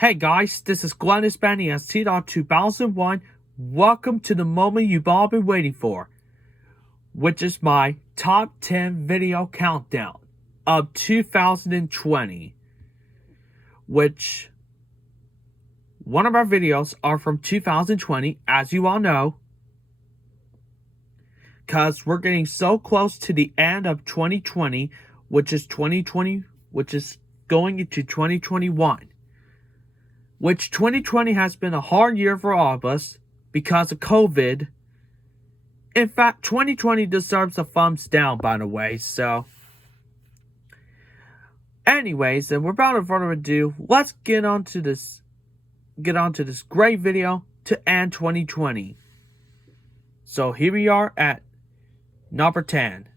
Hey guys, this is Glennis Benny as T.2001. Welcome to the moment you've all been waiting for, which is my top 10 video countdown of 2020. Which one of our videos are from 2020, as you all know, because we're getting so close to the end of 2020, which is going into 2021. Which 2020 has been a hard year for all of us because of COVID. In fact, 2020 deserves a thumbs down, by the way. So, anyways, and without further ado, let's get on to this great video to end 2020. So here we are at number 10.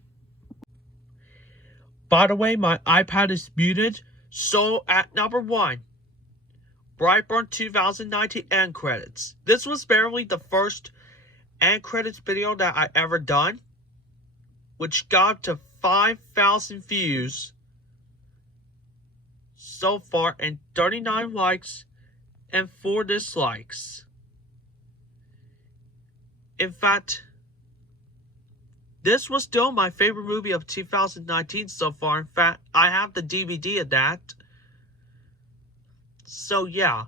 By the way, my iPad is muted. So at number 1. Brightburn 2019 end credits. This was barely the first end credits video that I ever done, which got to 5,000 views so far and 39 likes and 4 dislikes. In fact, this was still my favorite movie of 2019 so far. In fact, I have the DVD of that. So yeah,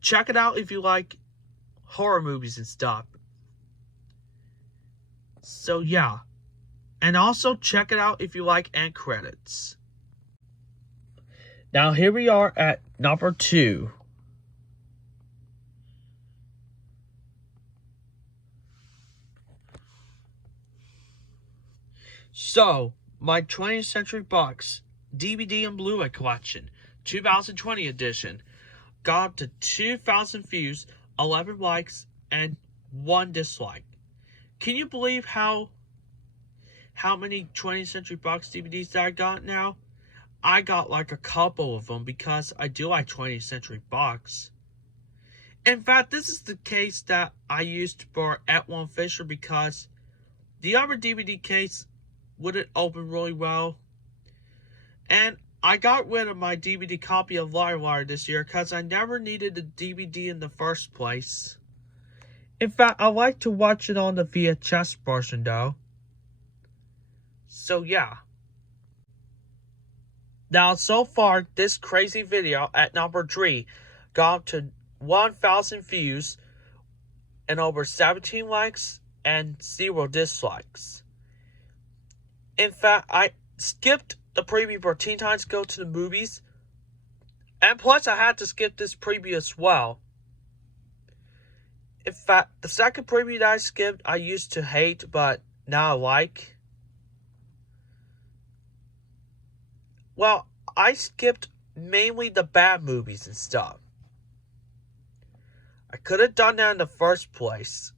check it out if you like horror movies and stuff. So yeah, and also check it out if you like end credits. Now here we are at number 2. So, my 20th Century Box DVD and Blu-ray collection, 2020 edition, got up to 2,000 views, 11 likes, and 1 dislike. Can you believe how many 20th Century Box DVDs that I got now? I got like a couple of them because I do like 20th Century Box. In fact, this is the case that I used for Etwan Fisher because the other DVD case wouldn't open really well. And I got rid of my DVD copy of Livewire this year because I never needed a DVD in the first place. In fact, I like to watch it on the VHS version though. So yeah. Now so far, this crazy video at number 3 got up to 1,000 views and over 17 likes and 0 dislikes. In fact, I skipped the preview for Teen Titans Go to the Movies. And plus, I had to skip this preview as well. In fact, the second preview that I skipped, I used to hate, but now I like. Well, I skipped mainly the bad movies and stuff. I could have done that in the first place.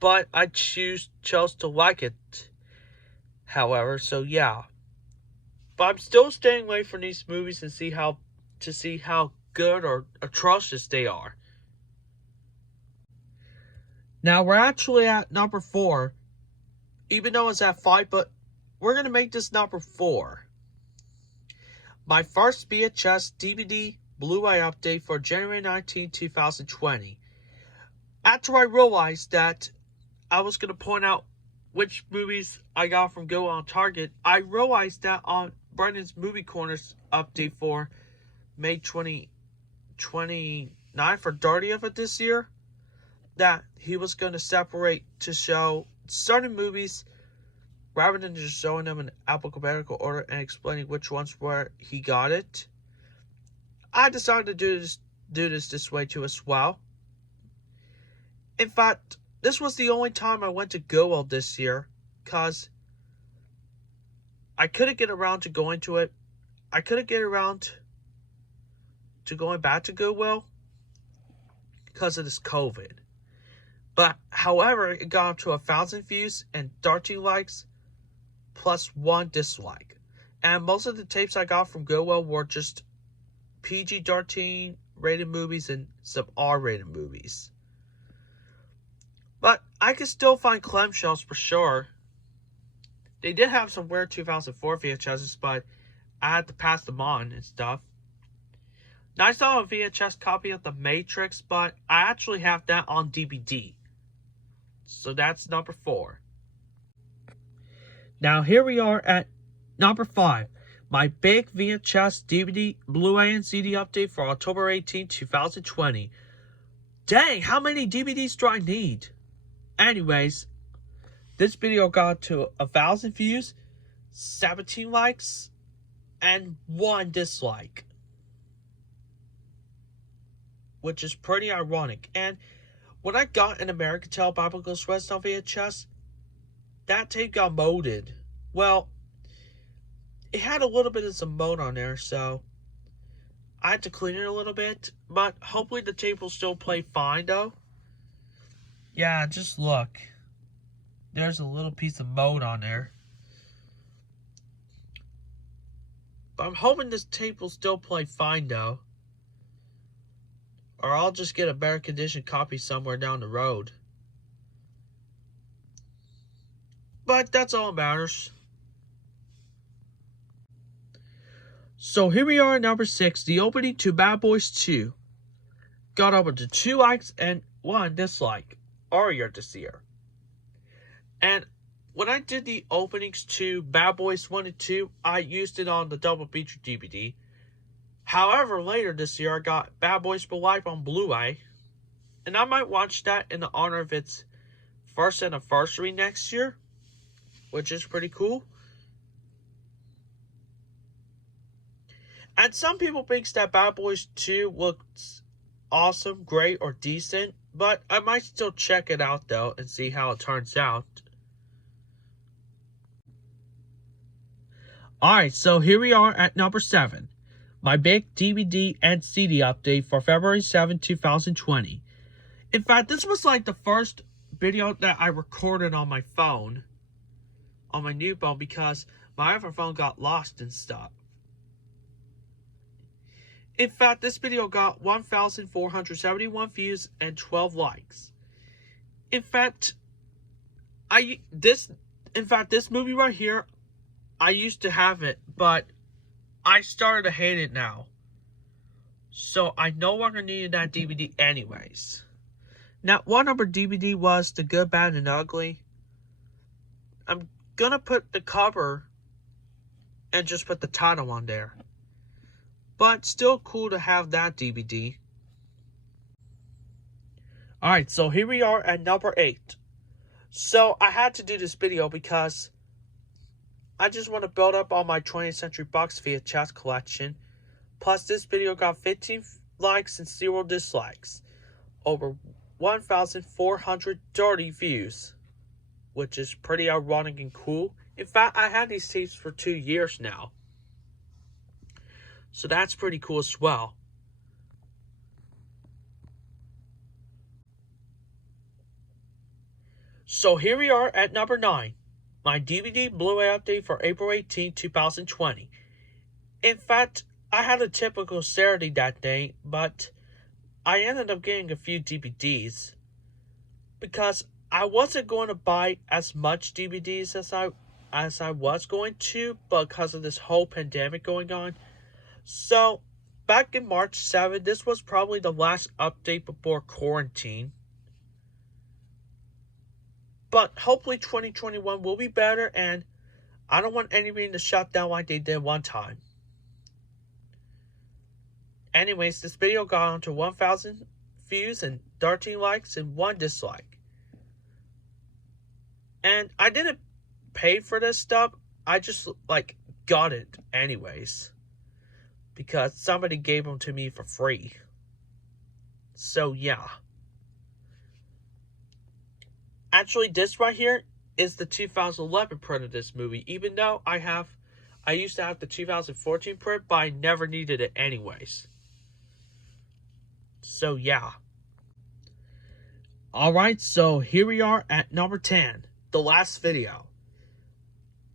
But I chose to like it. However, so yeah. But I'm still staying away from these movies and see how good or atrocious they are. Now we're actually at number 4. Even though it's at 5, but we're gonna make this number 4. My first VHS DVD Blu-ray update for January 19, 2020. After I realized that I was gonna point out which movies I got from Go on Target, I realized that on Brendan's Movie Corners update for May 29th or 30th of this year, that he was going to separate to show certain movies rather than just showing them in alphabetical order and explaining which ones where he got it. I decided to do this way too as well. In fact, this was the only time I went to Goodwill this year, because I couldn't get around to going to it. I couldn't get around to going back to Goodwill because of this COVID. But, however, it got up to 1,000 views and 13 likes plus 1 dislike. And most of the tapes I got from Goodwill were just PG-13 rated movies and some R-rated movies. But I could still find clamshells for sure. They did have some weird 2004 VHSs, but I had to pass them on and stuff. Now, I saw a VHS copy of The Matrix, but I actually have that on DVD. So that's number 4. Now, here we are at number 5. My big VHS, DVD, Blu-ray, and CD update for October 18, 2020. Dang, how many DVDs do I need? Anyways, this video got to 1,000 views, 17 likes, and 1 dislike. Which is pretty ironic. And when I got an American Tail Bible Goes West on VHS, that tape got molded. Well, it had a little bit of some mold on there, so I had to clean it a little bit. But hopefully the tape will still play fine, though. Yeah, just look. There's a little piece of mold on there. But I'm hoping this tape will still play fine, though. Or I'll just get a better condition copy somewhere down the road. But that's all that matters. So here we are at number 6. The opening to Bad Boys 2. Got over to 2 likes and 1 dislike. Earlier this year. And when I did the openings to Bad Boys 1 and 2, I used it on the double feature DVD. However, later this year, I got Bad Boys for Life on Blu-ray. And I might watch that in the honor of its first anniversary next year. Which is pretty cool. And some people think that Bad Boys 2 looks awesome, great, or decent. But I might still check it out, though, and see how it turns out. Alright, so here we are at number 7. My big DVD and CD update for February 7, 2020. In fact, this was like the first video that I recorded on my phone. On my new phone, because my other phone got lost and stuff. In fact, this video got 1,471 views and 12 likes. In fact, this movie right here, I used to have it, but I started to hate it now. So I no longer needed that DVD anyways. Now, what number DVD was The Good, Bad, and Ugly? I'm gonna put the cover and just put the title on there. But still cool to have that DVD. Alright, so here we are at number 8. So I had to do this video because I just want to build up on my 20th Century Fox VHS collection. Plus, this video got 15 likes and 0 dislikes. Over 1,430 views. Which is pretty ironic and cool. In fact, I had these tapes for 2 years now. So that's pretty cool as well. So here we are at number 9. My DVD Blu-ray update for April 18, 2020. In fact, I had a typical Saturday that day, but I ended up getting a few DVDs. Because I wasn't going to buy as much DVDs as I was going to because of this whole pandemic going on. So, back in March 7, this was probably the last update before quarantine. But hopefully 2021 will be better, and I don't want anything to shut down like they did one time. Anyways, this video got on to 1,000 views and 13 likes and 1 dislike. And I didn't pay for this stuff. I just, got it anyways. Because somebody gave them to me for free. So, yeah. Actually, this right here is the 2011 print of this movie. Even though I used to have the 2014 print, but I never needed it anyways. So, yeah. Alright, so here we are at number 10. The last video.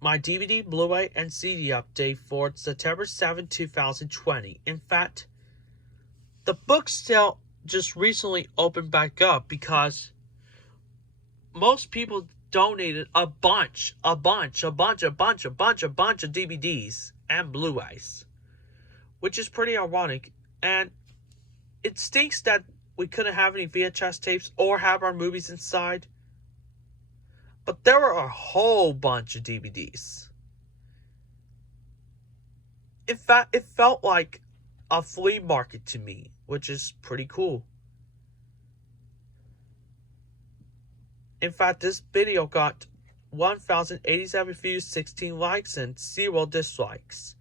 My DVD, Blu-ray, and CD update for September 7, 2020. In fact, the book sale just recently opened back up because most people donated a bunch of DVDs and Blu-rays, which is pretty ironic. And it stinks that we couldn't have any VHS tapes or have our movies inside. But there were a whole bunch of DVDs. In fact, it felt like a flea market to me, which is pretty cool. In fact, this video got 1,087 views, 16 likes, and 0 dislikes.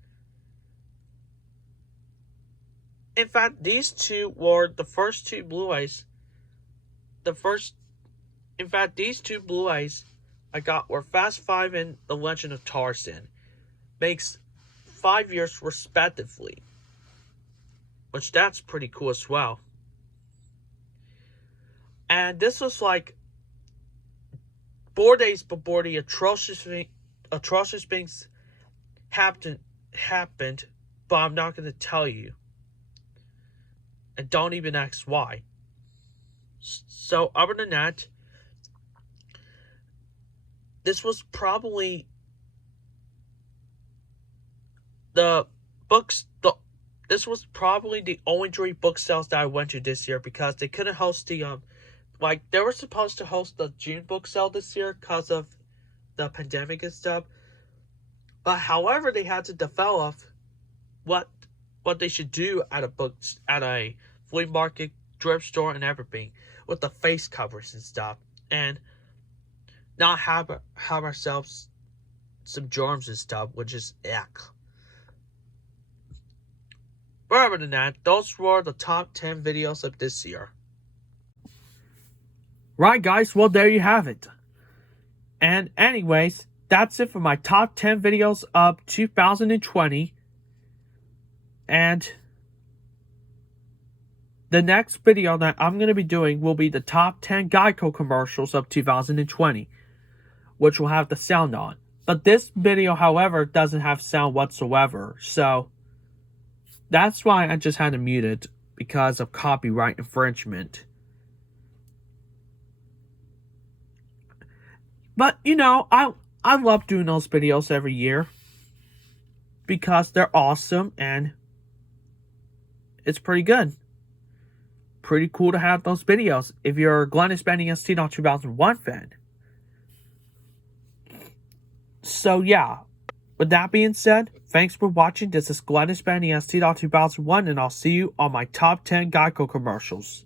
In fact, these two were the first two Blu-rays. These two Blu-rays I got were Fast 5 and The Legend of Tarzan. Makes 5 years respectively. Which that's pretty cool as well. And this was like 4 days before the atrocious things happened, but I'm not going to tell you. And don't even ask why. So other than that, this was probably this was probably the only 3 book sales that I went to this year, because they couldn't host the they were supposed to host the June book sale this year because of the pandemic and stuff. But however, they had to develop what they should do at a flea market, thrift store, and everything, with the face covers and stuff, and not have ourselves some germs and stuff, which is yuck. But other than that, those were the top 10 videos of this year. Right, guys, well, there you have it. And anyways, that's it for my top 10 videos of 2020. And the next video that I'm going to be doing will be the top 10 Geico commercials of 2020, which will have the sound on. But this video, however, doesn't have sound whatsoever. So that's why I just had to mute it, because of copyright infringement. But, you know, I love doing those videos every year, because they're awesome and it's pretty good. Pretty cool to have those videos if you're a Glennis Benny ST 2001 fan. So, yeah. With that being said, thanks for watching. This is Glennis Benny ST 2001, and I'll see you on my top 10 Geico commercials.